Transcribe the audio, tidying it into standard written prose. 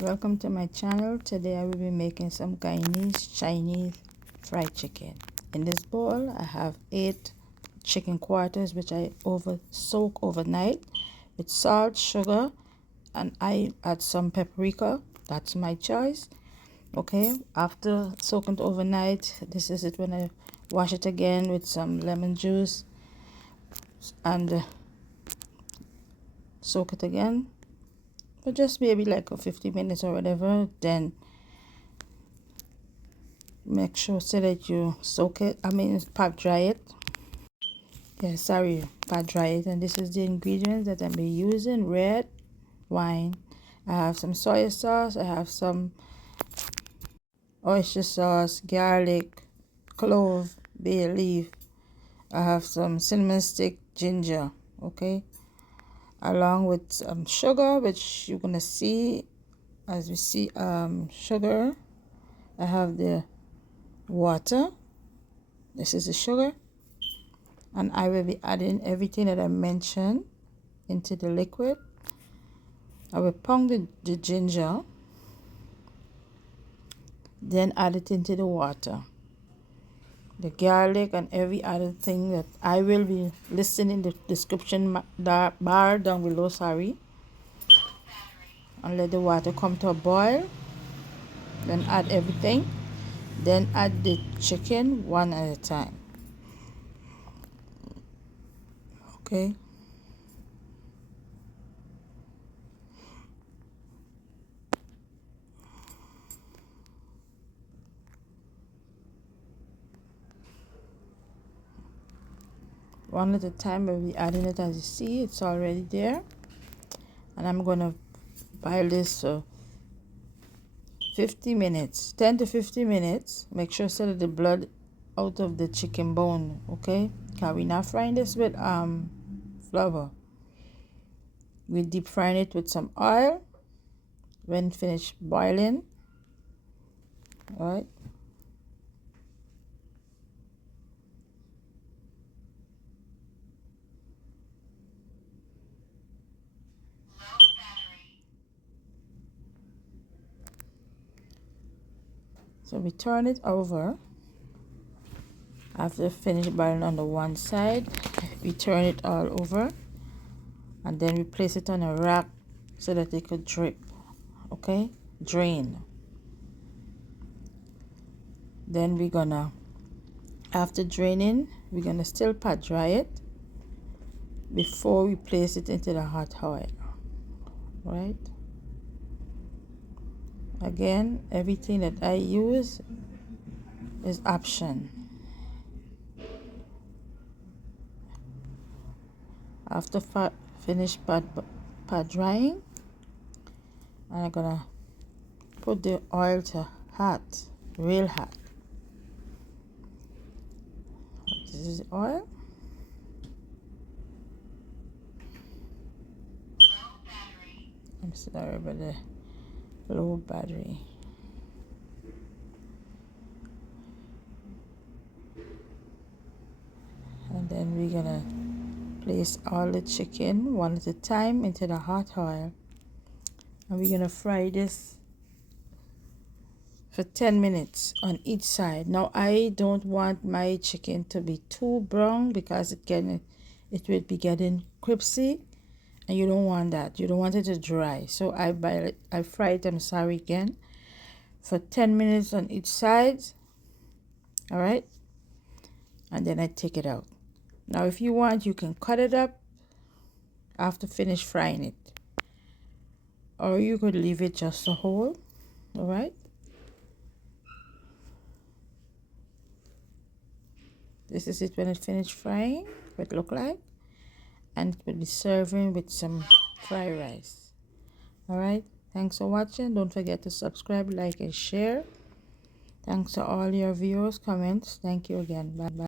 Welcome to my channel. Today I will be making some Guyanese Chinese fried chicken. In this bowl I have 8 chicken quarters which I soak overnight with salt, sugar, and I add some paprika. That's my choice. Okay, after soaking it overnight, this is it when I wash it again with some lemon juice and soak it again for just maybe like 50 minutes or whatever. Then make sure so that you soak it, pat dry it. Pat dry it. And this is the ingredients that I'm using: red wine, I have some soya sauce, I have some oyster sauce, garlic, clove, bay leaf, I have some cinnamon stick, ginger, okay, along with some sugar, which you're gonna see as we see sugar. I have the water, this is the sugar, and I will be adding everything that I mentioned into the liquid. I will pound the ginger, then add it into the water, the garlic, and every other thing that I will be listing in the description bar down below, and let the water come to a boil. Then add everything, then add the chicken one at a time. Okay, one at a time. I'll be adding it. As you see, it's already there, and I'm gonna boil this for 50 minutes, 10 to 50 minutes. Make sure so that the blood out of the chicken bone, okay, because we're not frying this with flour. We deep frying it with some oil when finished boiling. All right, so we turn it over. After finish boiling on the one side, we turn it all over, and then we place it on a rack so that it could drip, okay, drain. Then we're gonna, after draining, we're gonna still pat dry it before we place it into the hot oil. Right, again, everything that I use is option. After finish pat drying, I'm gonna put the oil to hot, real hot. This is oil. I'm sorry about the low battery. And then we're gonna place all the chicken one at a time into the hot oil, and we're gonna fry this for 10 minutes on each side. Now I don't want my chicken to be too brown because it will be getting crispy, and you don't want that. You don't want it to dry. So I fry it, again, for 10 minutes on each side. All right, and then I take it out. Now if you want, you can cut it up after finish frying it, or you could leave it just a whole. All right, this is it when it finished frying, what it look like, and it will be serving with some fried rice. All right, thanks for watching. Don't forget to subscribe, like, and share. Thanks to all your viewers, comments. Thank you again. Bye bye.